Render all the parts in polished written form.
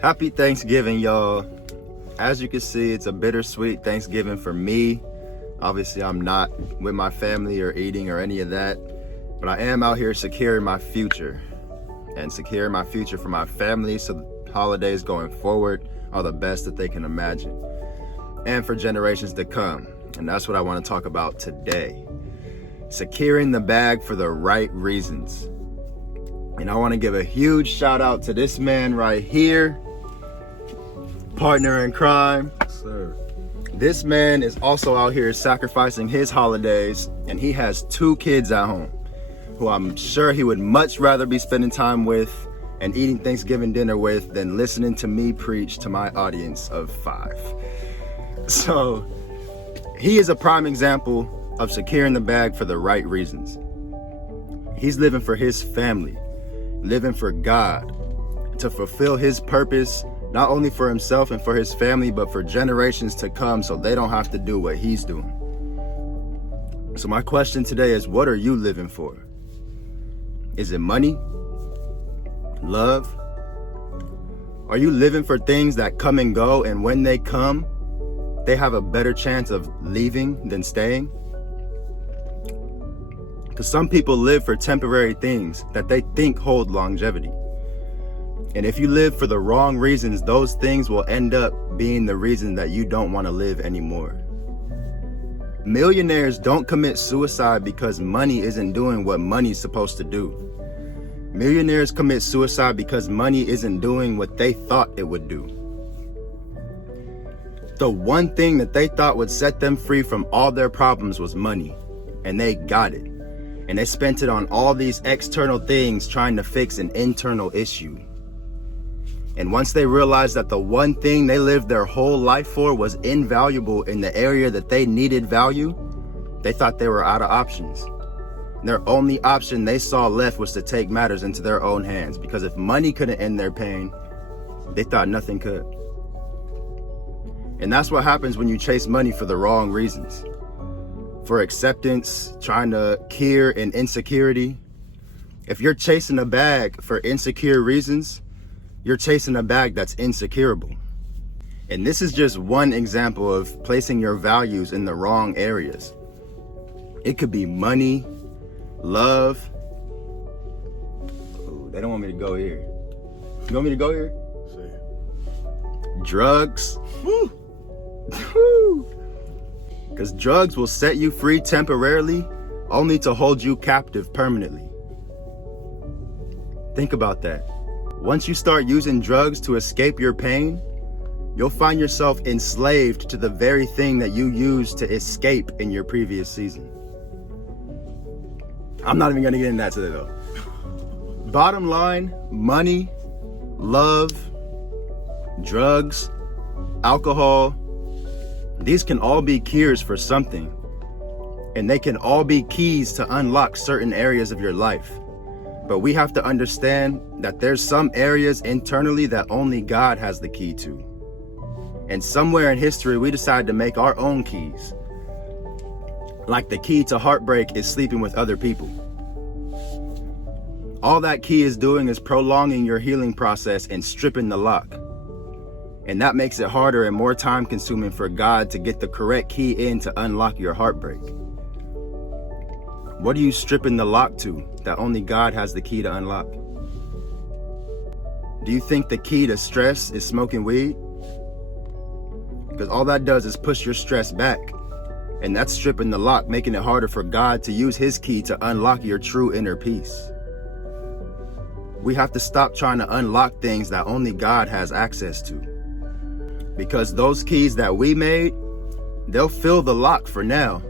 Happy Thanksgiving, y'all. As you can see, it's a bittersweet Thanksgiving for me. Obviously, I'm not with my family or eating or any of that, but I am out here securing my future and securing my future for my family so the holidays going forward are the best that they can imagine and for generations to come. And that's what I want to talk about today. Securing the bag for the right reasons. And I want to give a huge shout out to this man right here, partner in crime. Yes, sir. This man is also out here sacrificing his holidays, and he has 2 kids at home who I'm sure he would much rather be spending time with and eating Thanksgiving dinner with than listening to me preach to my audience of 5. So he is a prime example of securing the bag for the right reasons. He's living for his family, living for God, to fulfill his purpose, not only for himself and for his family, but for generations to come so they don't have to do what he's doing. So my question today is, what are you living for? Is it money? Love? Are you living for things that come and go, and when they come, they have a better chance of leaving than staying? Because some people live for temporary things that they think hold longevity. And if you live for the wrong reasons, those things will end up being the reason that you don't want to live anymore. Millionaires don't commit suicide because money isn't doing what money's supposed to do. Millionaires commit suicide because money isn't doing what they thought it would do. The one thing that they thought would set them free from all their problems was money, and they got it. And they spent it on all these external things trying to fix an internal issue. And once they realized that the one thing they lived their whole life for was invaluable in the area that they needed value, they thought they were out of options. And their only option they saw left was to take matters into their own hands, because if money couldn't end their pain, they thought nothing could. And that's what happens when you chase money for the wrong reasons. For acceptance, trying to cure an insecurity. If you're chasing a bag for insecure reasons, you're chasing a bag that's insecurable. And this is just one example of placing your values in the wrong areas. It could be money, love. Oh, they don't want me to go here. You want me to go here? Drugs. Woo. Woo. Because drugs will set you free temporarily, only to hold you captive permanently. Think about that. Once you start using drugs to escape your pain, you'll find yourself enslaved to the very thing that you used to escape in your previous season. I'm not even gonna get into that today though. Bottom line, money, love, drugs, alcohol, these can all be cures for something, and they can all be keys to unlock certain areas of your life. But we have to understand that there's some areas internally that only God has the key to. And somewhere in history, we decided to make our own keys. Like the key to heartbreak is sleeping with other people. All that key is doing is prolonging your healing process and stripping the lock. And that makes it harder and more time consuming for God to get the correct key in to unlock your heartbreak. What are you stripping the lock to that only God has the key to unlock? Do you think the key to stress is smoking weed? Because all that does is push your stress back. And that's stripping the lock, making it harder for God to use his key to unlock your true inner peace. We have to stop trying to unlock things that only God has access to. Because those keys that we made, they'll fill the lock for now,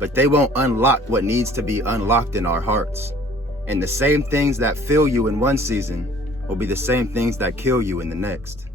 but they won't unlock what needs to be unlocked in our hearts. And the same things that fill you in one season will be the same things that kill you in the next.